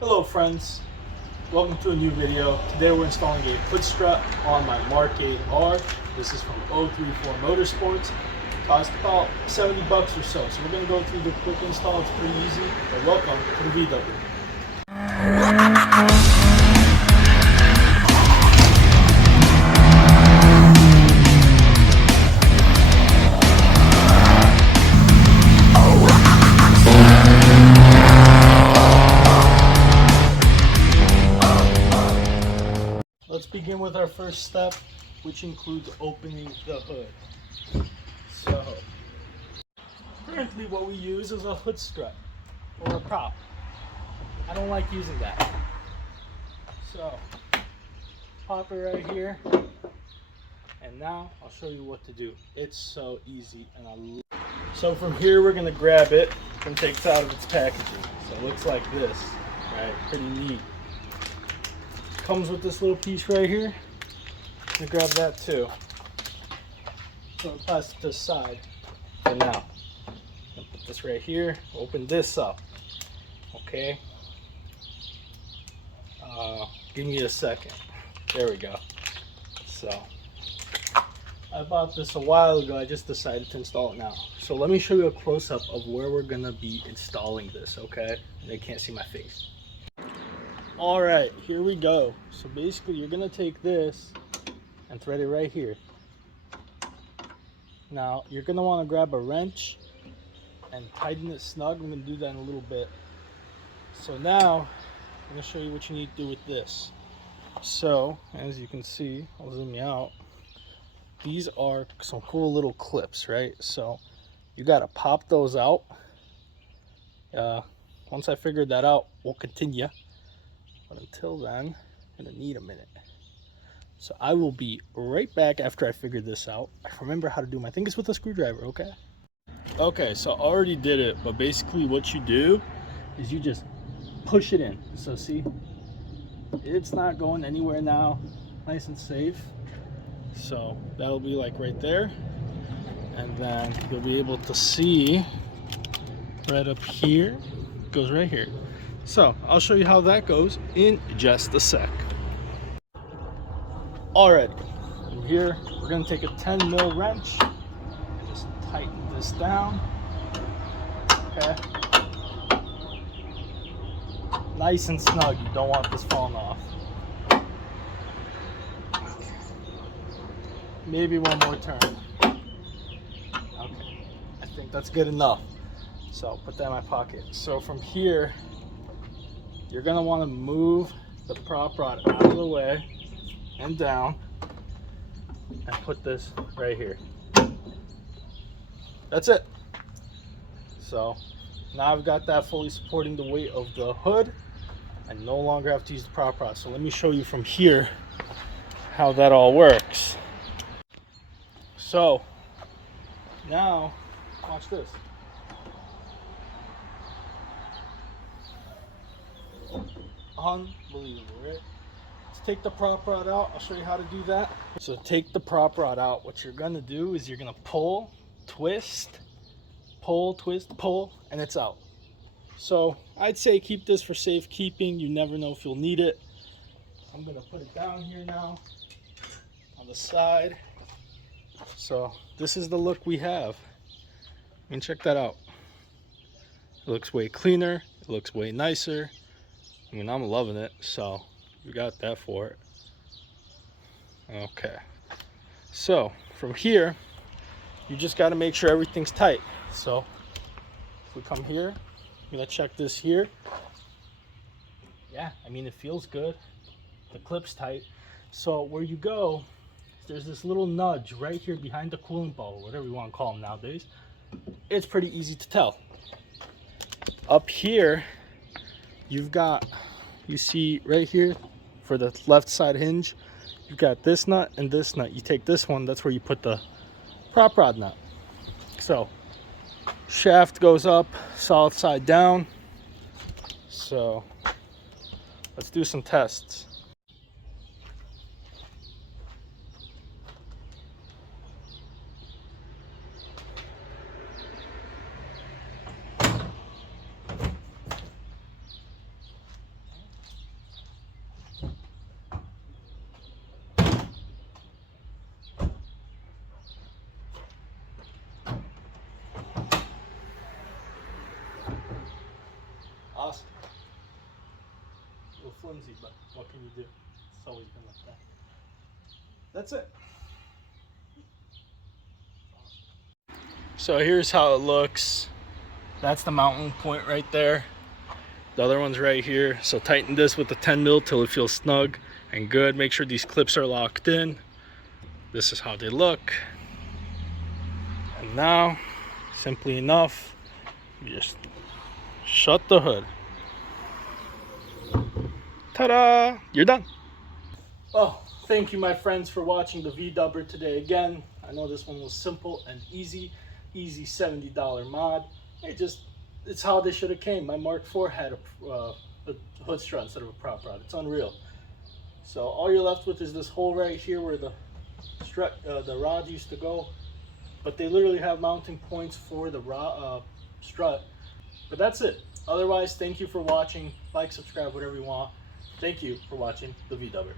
Hello friends, welcome to a new video. Today we're installing a hood strut on my MK8 R. This is from 034 Motorsports. Cost about 70 bucks or so. So we're going to go through the quick install. It's pretty easy. But welcome to the VW. Let's begin with our first step, which includes opening the hood. So, currently what we use is a hood strut or a prop. I don't like using that. So, pop it right here, and now I'll show you what to do. It's so easy, and I love it. So from here we're gonna grab it and take it out of its packaging. So it looks like this, right? Pretty neat. Comes with this little piece right here. I'm gonna grab that too. So I'll pass it to the side for now. I'll put this right here. Open this up. Okay. Give me a second. There we go. So I bought this a while ago. I just decided to install it now. So let me show you a close-up of where we're gonna be installing this. Okay. They can't see my face. All right, here we go. So basically you're gonna take this and thread it right here. Now you're gonna want to grab a wrench and tighten it snug. I'm gonna do that in a little bit. So now I'm gonna show you what you need to do with this. So as you can see, I'll zoom you out. These are some cool little clips, right? So you gotta pop those out. Once I figured that out, we'll continue. But until then, I'm gonna need a minute. So I will be right back after I figure this out. I remember how to do my thing is with a screwdriver, okay? Okay, so I already did it, but basically what you do is you just push it in. So see, it's not going anywhere now, nice and safe. So that'll be like right there. And then you'll be able to see right up here, it goes right here. So I'll show you how that goes in just a sec. Alright, from here we're going to take a 10 mil wrench and just tighten this down. Okay, nice and snug. You don't want this falling off. Maybe one more turn. Okay, I think that's good enough. So I'll put that in my pocket. So from here you're going to want to move the prop rod out of the way and down and put this right here. That's it. So now I've got that fully supporting the weight of the hood. I no longer have to use the prop rod. So let me show you from here how that all works. So now watch this. Unbelievable, right? Let's take the prop rod out. I'll show you how to do that. So take the prop rod out. What you're gonna do is you're gonna pull, twist, pull, twist, pull, and it's out. So I'd say keep this for safekeeping. You never know if you'll need it. I'm gonna put it down here now on the side. So this is the look we have. I mean, check that out. It looks way cleaner. It looks way nicer. I mean, I'm loving it. So we got that for it. Okay. So from here, you just got to make sure everything's tight. So if we come here, I'm gonna check this here. Yeah, I mean, it feels good. The clip's tight. So where you go, there's this little nudge right here behind the coolant ball, whatever you want to call them nowadays. It's pretty easy to tell. Up here, you've got, you see right here for the left side hinge, you've got this nut and this nut. You take this one, that's where you put the prop rod nut. So shaft goes up, solid side down. So let's do some tests. little flimsy, but what can you do? It's always been like that. That's it. So here's how it looks. That's the mounting point right there. The other one's right here. So tighten this with the 10 mil till it feels snug and good. Make sure these clips are locked in. This is how they look. And now, simply enough, you just shut the hood. Ta-da! You're done. Oh, thank you, my friends, for watching the V-Dubber today again. I know this one was simple and easy $70 mod. It's how they should have came. My Mark IV had a hood strut instead of a prop rod. It's unreal. So all you're left with is this hole right here where the strut, the rod used to go. But they literally have mounting points for the strut. But that's it. Otherwise, thank you for watching. Like, subscribe, whatever you want. Thank you for watching the V-Dubber.